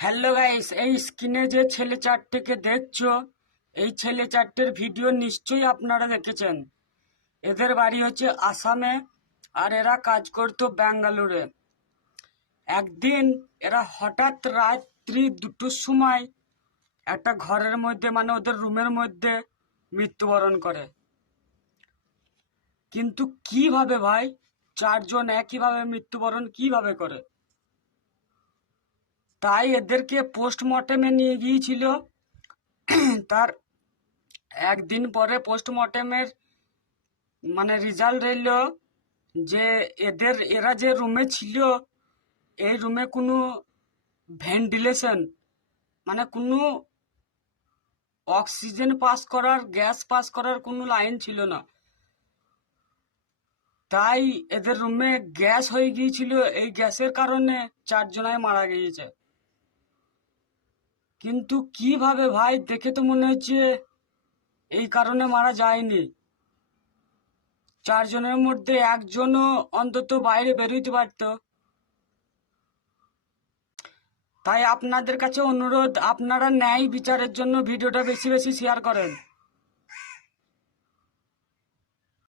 Hello guys, এই স্ক্রিনে যে ছেলে চারটেকে দেখছো, এই ছেলে চারটের ভিডিও নিশ্চয়ই আপনারা দেখেছেন। এদের বাড়ি হচ্ছে আসামে, আর এরা কাজ করতো ব্যাঙ্গালোরে। একদিন এরা হঠাৎ রাত্রি 2টোর সময় একটা ঘরের মধ্যে, মানে ওদের রুমের মধ্যে মৃত্যুবরণ করে। কিন্তু কিভাবে ভাই, চারজন একইভাবে মৃত্যুবরণ কিভাবে করে? তাই এদেরকে পোস্টমর্টেমে নিয়ে গিয়েছিল। তার একদিন পরে পোস্টমর্টেমের মানে রেজাল্ট এল যে এরা যে রুমে ছিল, এই রুমে কোনো ভেন্টিলেশন, মানে কোনো অক্সিজেন পাস করার, গ্যাস পাস করার কোনো লাইন ছিল না। তাই এদের রুমে গ্যাস হয়ে গিয়েছিল, এই গ্যাসের কারণে চারজনায় মারা গিয়েছে। কিন্তু কিভাবে ভাই, দেখে তো মনে হচ্ছে এই কারণে মারা যায়নি। চারজনের মধ্যে একজনও অন্তত বাইরে বেরোতে পারতো। তাই আপনাদের কাছে অনুরোধ, আপনারা ন্যায় বিচারের জন্য ভিডিওটা বেশি বেশি শেয়ার করেন।